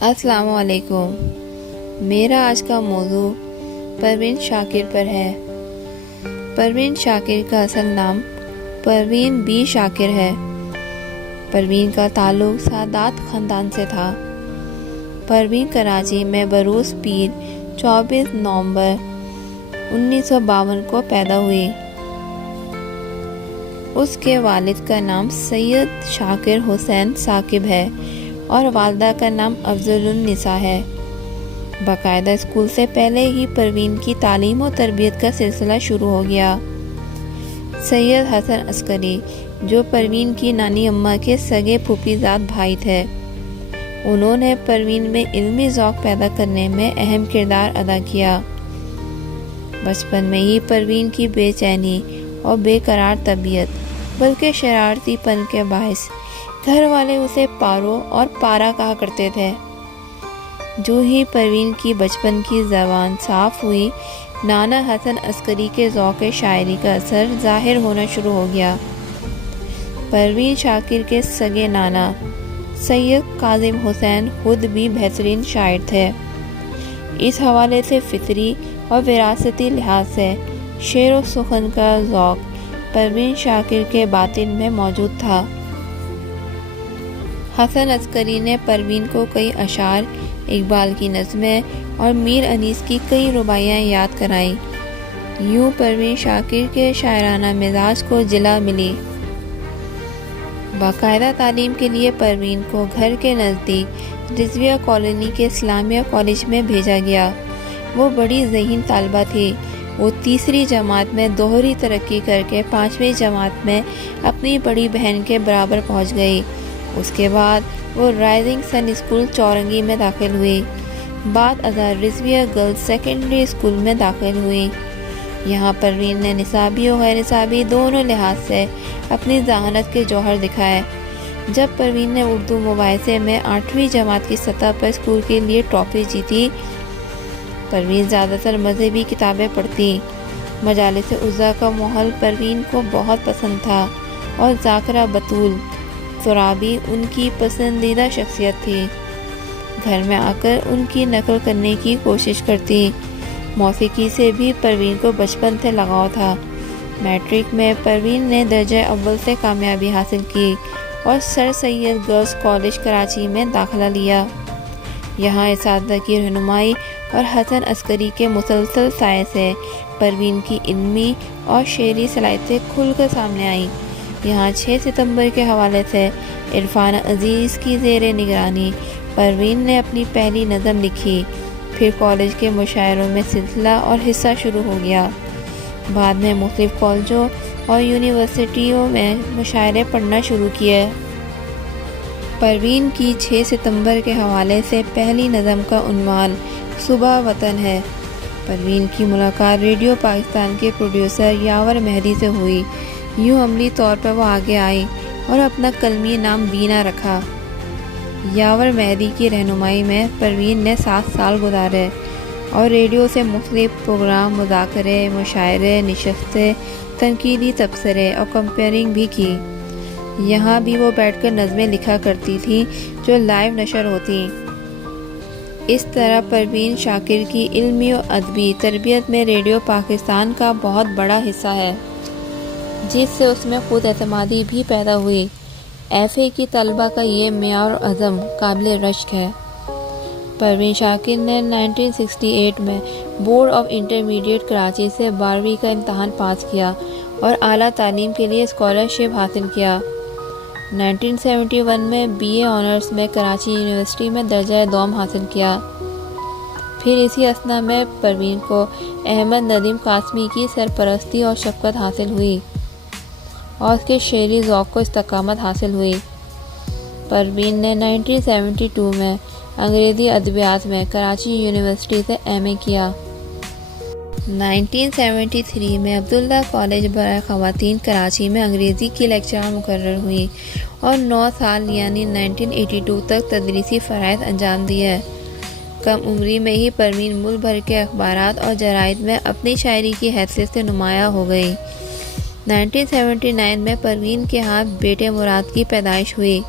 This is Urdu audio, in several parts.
السلام علیکم۔ میرا آج کا موضوع پروین شاکر پر ہے۔ پروین شاکر کا اصل نام پروین بی شاکر ہے۔ پروین کا تعلق سادات خاندان سے تھا۔ پروین کراچی میں بروز پیر 24 نومبر 1952 کو پیدا ہوئی۔ اس کے والد کا نام سید شاکر حسین ثاقب ہے اور والدہ کا نام افضل النساء ہے۔ باقاعدہ اسکول سے پہلے ہی پروین کی تعلیم و تربیت کا سلسلہ شروع ہو گیا۔ سید حسن عسکری جو پروین کی نانی اماں کے سگے پھوپھی زاد بھائی تھے، انہوں نے پروین میں علمی ذوق پیدا کرنے میں اہم کردار ادا کیا۔ بچپن میں ہی پروین کی بے چینی اور بے قرار طبیعت بلکہ شرارتی پن کے باعث گھر والے اسے پارو اور پارا کہا کرتے تھے۔ جو ہی پروین کی بچپن کی زبان صاف ہوئی، نانا حسن عسکری کے ذوق شاعری کا اثر ظاہر ہونا شروع ہو گیا۔ پروین شاکر کے سگے نانا سید کاظم حسین خود بھی بہترین شاعر تھے۔ اس حوالے سے فطری اور وراثتی لحاظ سے شعر و سخن کا ذوق پروین شاکر کے باطن میں موجود تھا۔ حسن عسکری نے پروین کو کئی اشعار، اقبال کی نظمیں اور میر انیس کی کئی رباعیاں یاد کرائیں۔ یوں پروین شاکر کے شاعرانہ مزاج کو جلا ملی۔ باقاعدہ تعلیم کے لیے پروین کو گھر کے نزدیک رضویہ کالونی کے اسلامیہ کالج میں بھیجا گیا۔ وہ بڑی ذہین طالبہ تھی۔ وہ تیسری جماعت میں دوہری ترقی کر کے 5ویں جماعت میں اپنی بڑی بہن کے برابر پہنچ گئی۔ اس کے بعد وہ رائزنگ سن اسکول چورنگی میں داخل ہوئی۔ بعد ازاں رضویہ گرلز سیکنڈری اسکول میں داخل ہوئی۔ یہاں پروین نے نصابی و غیر نصابی دونوں لحاظ سے اپنی ذہانت کے جوہر دکھائے۔ جب پروین نے اردو مباحثے میں 8ویں جماعت کی سطح پر اسکول کے لیے ٹرافی جیتی، پروین زیادہ تر مذہبی کتابیں پڑھتی۔ مجالس عزا کا ماحول پروین کو بہت پسند تھا اور ذاکرہ بطول ترابی ان کی پسندیدہ شخصیت تھی۔ گھر میں آ کر ان کی نقل کرنے کی کوشش کرتی۔ موسیقی سے بھی پروین کو بچپن سے لگاؤ تھا۔ میٹرک میں پروین نے درجہ اول سے کامیابی حاصل کی اور سر سید گرلز کالج کراچی میں داخلہ لیا۔ یہاں اساتذہ کی رہنمائی اور حسن عسکری کے مسلسل سائے سے پروین کی علمی اور شعری صلاحیتیں کھل کر سامنے آئیں۔ یہاں 6 ستمبر کے حوالے سے عرفان عزیز کی زیر نگرانی پروین نے اپنی پہلی نظم لکھی۔ پھر کالج کے مشاعروں میں سلسلہ اور حصہ شروع ہو گیا۔ بعد میں مختلف کالجوں اور یونیورسٹیوں میں مشاعرے پڑھنا شروع کیے۔ پروین کی 6 ستمبر کے حوالے سے پہلی نظم کا عنوان صبح وطن ہے۔ پروین کی ملاقات ریڈیو پاکستان کے پروڈیوسر یاور مہدی سے ہوئی۔ یوں عملی طور پر وہ آگے آئی اور اپنا کلمی نام بینا رکھا۔ یاور مہدی کی رہنمائی میں پروین نے 7 سال گزارے اور ریڈیو سے مختلف پروگرام، مذاکرے، مشاعرے، نشستیں، تنقیدی تبصرے اور کمپیئرنگ بھی کی۔ یہاں بھی وہ بیٹھ کر نظمیں لکھا کرتی تھی جو لائیو نشر ہوتی۔ اس طرح پروین شاکر کی علمی و ادبی تربیت میں ریڈیو پاکستان کا بہت بڑا حصہ ہے، جس سے اس میں خود اعتمادی بھی پیدا ہوئی۔ FA کی طلبہ کا یہ معیار و عزم قابل رشک ہے۔ پروین شاکر نے 1968 میں بورڈ آف انٹرمیڈیٹ کراچی سے 12ویں کا امتحان پاس کیا اور اعلیٰ تعلیم کے لیے اسکالرشپ حاصل کیا۔ 1971 میں BA آنرز میں کراچی یونیورسٹی میں درجہ دوم حاصل کیا۔ پھر اسی اثنا میں پروین کو احمد ندیم قاسمی کی سرپرستی اور شفقت حاصل ہوئی اور اس کے شعری ذوق کو استقامت حاصل ہوئی۔ پروین نے 1972 میں انگریزی ادبیات میں کراچی یونیورسٹی سے MA کیا۔ 1973 میں عبداللہ کالج برائے خواتین کراچی میں انگریزی کی لیکچرار مقرر ہوئی اور 9 سال یعنی 1982 تک تدریسی فرائض انجام دیے۔ کم عمری میں ہی پروین ملک بھر کے اخبارات اور جرائد میں اپنی شاعری کی حیثیت سے نمایاں ہو گئی۔ 1979 میں پروین کے ہاں بیٹے مراد کی پیدائش ہوئی۔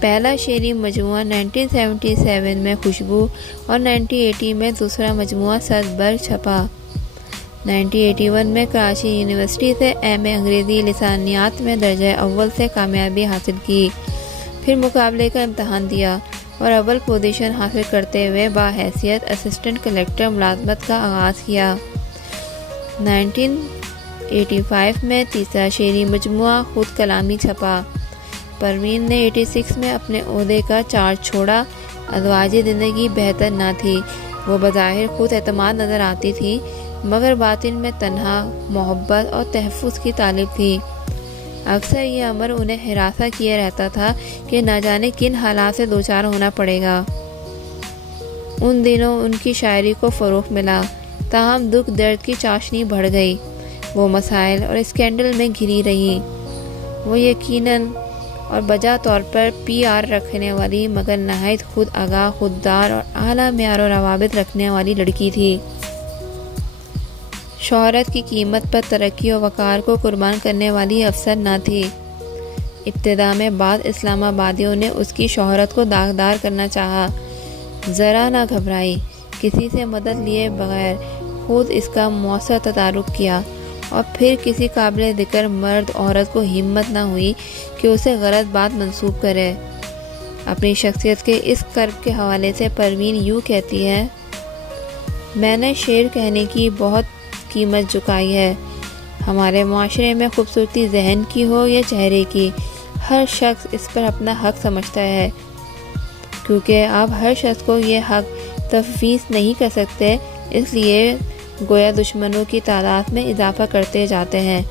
پہلا شعری مجموعہ 1977 میں خوشبو اور 1980 میں دوسرا مجموعہ صدبرگ چھپا۔ 1981 میں کراچی یونیورسٹی سے ایم اے انگریزی لسانیات میں درجہ اول سے کامیابی حاصل کی، پھر مقابلے کا امتحان دیا اور اول پوزیشن حاصل کرتے ہوئے باحیثیت اسسٹنٹ کلیکٹر ملازمت کا آغاز کیا۔ 1985 میں تیسرا شعری مجموعہ خود کلامی چھپا۔ پروین نے 86 میں اپنے عہدے کا چارج چھوڑا۔ ازواجی زندگی بہتر نہ تھی، وہ بظاہر خود اعتماد نظر آتی تھی مگر باطن میں تنہا، محبت اور تحفظ کی طالب تھی۔ اکثر یہ امر انہیں ہراساں کیے رہتا تھا کہ نہ جانے کن حالات سے دوچار ہونا پڑے گا۔ ان دنوں ان کی شاعری کو فروغ ملا، تاہم دکھ درد کی چاشنی بڑھ گئی، وہ مسائل اور اسکینڈل میں گھری رہی۔ وہ یقیناً اور بجا طور پر پی آر رکھنے والی مگر نہایت خود آگاہ، خوددار اور اعلیٰ معیار و روابط رکھنے والی لڑکی تھی۔ شہرت کی قیمت پر ترقی و وقار کو قربان کرنے والی افسر نہ تھی۔ ابتدا میں بعض اسلام آبادیوں نے اس کی شہرت کو داغدار کرنا چاہا، ذرا نہ گھبرائی، کسی سے مدد لیے بغیر خود اس کا مؤثر تدارک کیا، اور پھر کسی قابل ذکر مرد عورت کو ہمت نہ ہوئی کہ اسے غلط بات منسوب کرے۔ اپنی شخصیت کے اس کرب کے حوالے سے پروین یوں کہتی ہے: میں نے شعر کہنے کی بہت قیمت چکائی ہے۔ ہمارے معاشرے میں خوبصورتی ذہن کی ہو یا چہرے کی، ہر شخص اس پر اپنا حق سمجھتا ہے۔ کیونکہ آپ ہر شخص کو یہ حق تفویض نہیں کر سکتے، اس لیے گویا دشمنوں کی تعداد میں اضافہ کرتے جاتے ہیں،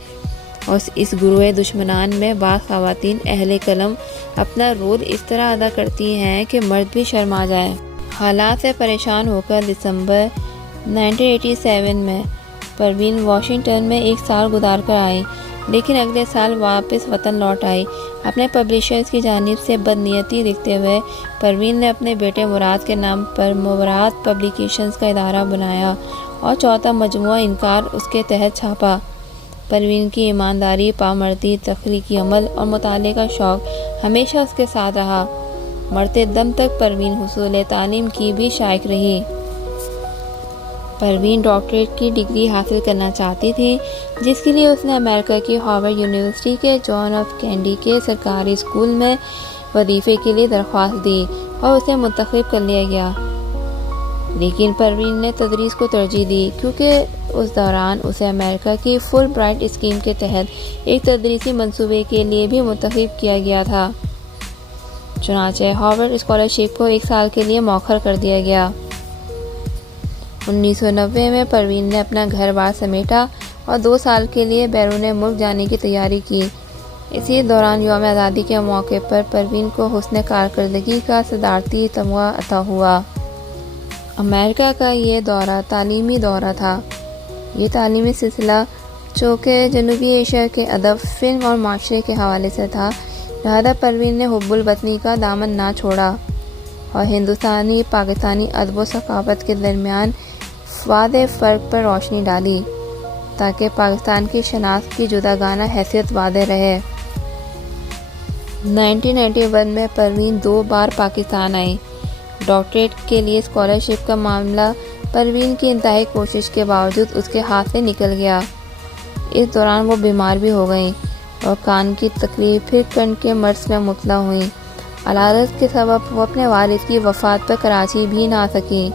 اور اس گروہ دشمنان میں بعض خواتین اہل قلم اپنا رول اس طرح ادا کرتی ہیں کہ مرد بھی شرما جائیں۔ حالات سے پریشان ہو کر دسمبر 1987 میں پروین واشنگٹن میں ایک سال گزار کر آئی، لیکن اگلے سال واپس وطن لوٹ آئی۔ اپنے پبلیشرز کی جانب سے بدنیتی دکھتے ہوئے پروین نے اپنے بیٹے مراد کے نام پر مراد پبلیکیشنز کا ادارہ بنایا اور چوتھا مجموعہ انکار اس کے تحت چھاپا۔ پروین کی ایمانداری، پامردی، تخلیقی عمل اور مطالعے کا شوق ہمیشہ اس کے ساتھ رہا۔ مرتے دم تک پروین حصول تعلیم کی بھی شائق رہی۔ پروین ڈاکٹریٹ کی ڈگری حاصل کرنا چاہتی تھی، جس کے لیے اس نے امریکہ کی ہارورڈ یونیورسٹی کے جان ایف کینیڈی کے سرکاری اسکول میں وظیفے کے لیے درخواست دی اور اسے منتخب کر لیا گیا۔ لیکن پروین نے تدریس کو ترجیح دی، کیونکہ اس دوران اسے امریکہ کی فل برائٹ اسکیم کے تحت ایک تدریسی منصوبے کے لیے بھی منتخب کیا گیا تھا۔ چنانچہ ہارورڈ اسکالرشپ کو ایک سال کے لیے مؤخر کر دیا گیا۔ 1990 میں پروین نے اپنا گھر بار سمیٹا اور 2 سال کے لیے بیرون ملک جانے کی تیاری کی۔ اسی دوران یوم آزادی کے موقع پر پروین کو حسن کارکردگی کا صدارتی تمغہ عطا ہوا۔ امریکہ کا یہ دورہ تعلیمی دورہ تھا۔ یہ تعلیمی سلسلہ چونکہ جنوبی ایشیا کے ادب، فلم اور معاشرے کے حوالے سے تھا، لہذا پروین نے حب الوطنی کا دامن نہ چھوڑا اور ہندوستانی پاکستانی ادب و ثقافت کے درمیان واضح فرق پر روشنی ڈالی تاکہ پاکستان کی شناخت کی جداگانہ حیثیت واضح رہے۔ 1991 میں پروین 2 بار پاکستان آئی۔ ڈاکٹریٹ کے لیے اسکالرشپ کا معاملہ پروین کی انتہائی کوشش کے باوجود اس کے ہاتھ سے نکل گیا۔ اس دوران وہ بیمار بھی ہو گئیں اور کان کی تکلیف، پھر کنڈ کے مرض میں مبتلا ہوئیں۔ علالت کے سبب وہ اپنے والد کی وفات پر کراچی بھی نہ آ سکیں۔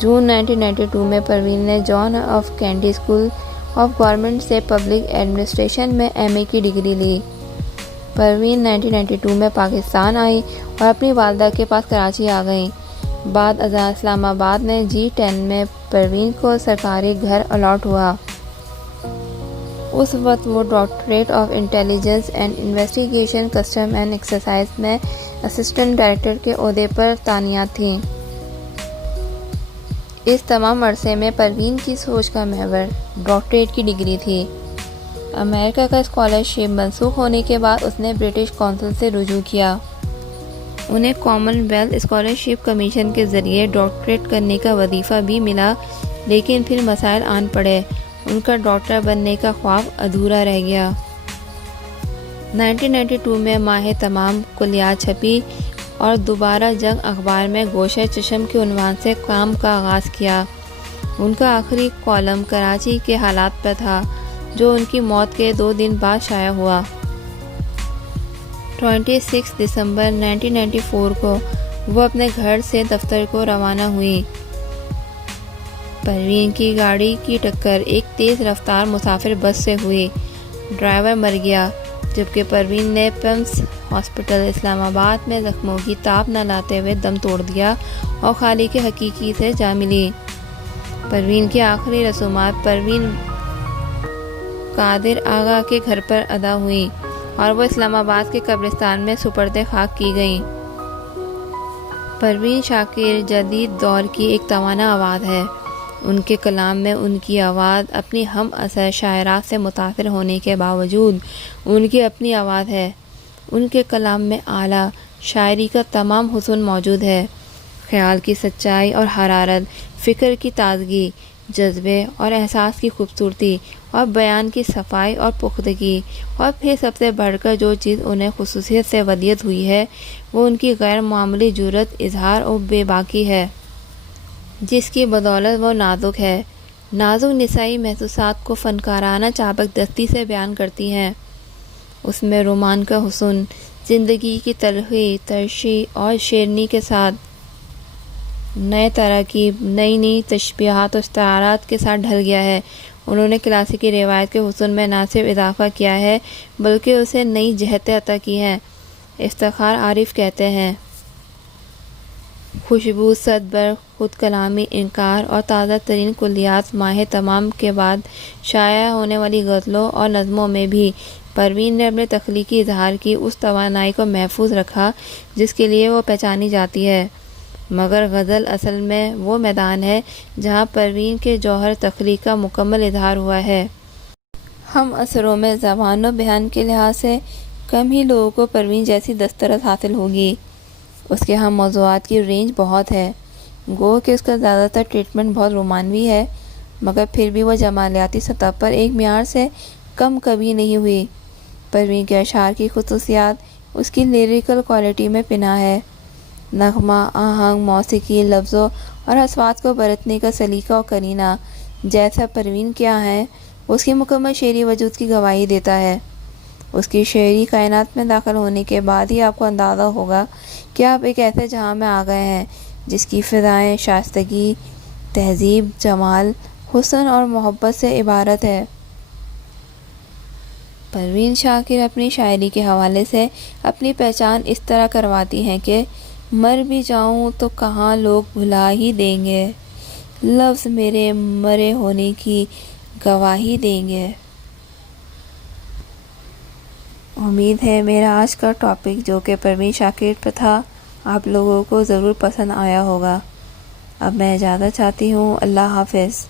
جون 1992 میں پروین نے John F Kennedy school of government سے پبلک ایڈمنسٹریشن میں ایم اے کی ڈگری لی۔ پروین 1992 میں پاکستان آئی اور اپنی والدہ کے پاس کراچی آ گئیں۔ بعد ازاں اسلام آباد میں G10 میں پروین کو سرکاری گھر الاٹ ہوا۔ اس وقت وہ directorate of intelligence and investigation custom and excise میں اسسٹنٹ ڈائریکٹر کے عہدے پر تعینات تھیں۔ اس تمام عرصے میں پروین کی سوچ کا محور ڈاکٹریٹ کی ڈگری تھی۔ امریکہ کا اسکالرشپ منسوخ ہونے کے بعد اس نے برٹش کونسل سے رجوع کیا۔ انہیں کامن ویلتھ اسکالرشپ کمیشن کے ذریعے ڈاکٹریٹ کرنے کا وظیفہ بھی ملا، لیکن پھر مسائل آن پڑے۔ ان کا ڈاکٹر بننے کا خواب ادھورا رہ گیا۔ 1992 میں ماہ تمام کلیات چھپی اور دوبارہ جنگ اخبار میں گوشہ چشم کے عنوان سے کام کا آغاز کیا۔ ان کا آخری کالم کراچی کے حالات پر تھا جو ان کی موت کے 2 دن بعد شائع ہوا۔ 26 دسمبر 1994 کو وہ اپنے گھر سے دفتر کو روانہ ہوئی۔ پروین کی گاڑی کی ٹکر ایک تیز رفتار مسافر بس سے ہوئی۔ ڈرائیور مر گیا جبکہ پروین نے پمس ہاسپٹل اسلام آباد میں زخموں کی تاب نہ لاتے ہوئے دم توڑ دیا اور خالق حقیقی سے جا ملی۔ پروین کی آخری رسومات پروین قادر آغا کے گھر پر ادا ہوئیں اور وہ اسلام آباد کے قبرستان میں سپرد خاک کی گئیں۔ پروین شاکر جدید دور کی ایک توانا آواز ہے۔ ان کے کلام میں ان کی آواز اپنی ہم اثر شاعرات سے متاثر ہونے کے باوجود ان کی اپنی آواز ہے۔ ان کے کلام میں اعلیٰ شاعری کا تمام حسن موجود ہے، خیال کی سچائی اور حرارت، فکر کی تازگی، جذبے اور احساس کی خوبصورتی اور بیان کی صفائی اور پختگی، اور پھر سب سے بڑھ کر جو چیز انہیں خصوصیت سے ودیعت ہوئی ہے وہ ان کی غیر معمولی جرأت، اظہار اور بے باکی ہے، جس کی بدولت وہ نازک ہے، نازک نسائی محسوسات کو فنکارانہ چابک دستی سے بیان کرتی ہیں۔ اس میں رومان کا حسن زندگی کی تلخی، ترشی اور شیرینی کے ساتھ نئے تراکیب، نئی تشبیہات اور استعارات کے ساتھ ڈھل گیا ہے۔ انہوں نے کلاسیکی روایت کے حسن میں نہ صرف اضافہ کیا ہے بلکہ اسے نئی جہتیں عطا کی ہیں۔ افتخار عارف کہتے ہیں، خوشبو، صدبر، خود کلامی، انکار اور تازہ ترین کلیات ماہ تمام کے بعد شائع ہونے والی غزلوں اور نظموں میں بھی پروین نے اپنے تخلیقی اظہار کی اس توانائی کو محفوظ رکھا جس کے لیے وہ پہچانی جاتی ہے۔ مگر غزل اصل میں وہ میدان ہے جہاں پروین کے جوہر تخلیق کا مکمل اظہار ہوا ہے۔ ہم عصروں میں زبان و بیان کے لحاظ سے کم ہی لوگوں کو پروین جیسی دسترس حاصل ہوگی۔ اس کے ہم موضوعات کی رینج بہت ہے، گو کہ اس کا زیادہ تر ٹریٹمنٹ بہت رومانوی ہے، مگر پھر بھی وہ جمالیاتی سطح پر ایک معیار سے کم کبھی نہیں ہوئی۔ پروین کے اشعار کی خصوصیات اس کی لیریکل کوالٹی میں پنہاں ہے۔ نغمہ، آہنگ، موسیقی، لفظوں اور اصوات کو برتنے کا سلیقہ اور قرینہ جیسا پروین کیا ہے اس کی مکمل شعری وجود کی گواہی دیتا ہے۔ اس کی شعری کائنات میں داخل ہونے کے بعد ہی آپ کو اندازہ ہوگا کہ آپ ایک ایسے جہاں میں آ گئے ہیں جس کی فضائیں شائستگی، تہذیب، جمال، حسن اور محبت سے عبارت ہے۔ پروین شاکر اپنی شاعری کے حوالے سے اپنی پہچان اس طرح کرواتی ہیں کہ مر بھی جاؤں تو کہاں لوگ بھلا ہی دیں گے، لفظ میرے مرے ہونے کی گواہی دیں گے۔ امید ہے میرا آج کا ٹاپک جو کہ پروین شاکر پہ تھا آپ لوگوں کو ضرور پسند آیا ہوگا۔ اب میں اجازت چاہتی ہوں، اللہ حافظ۔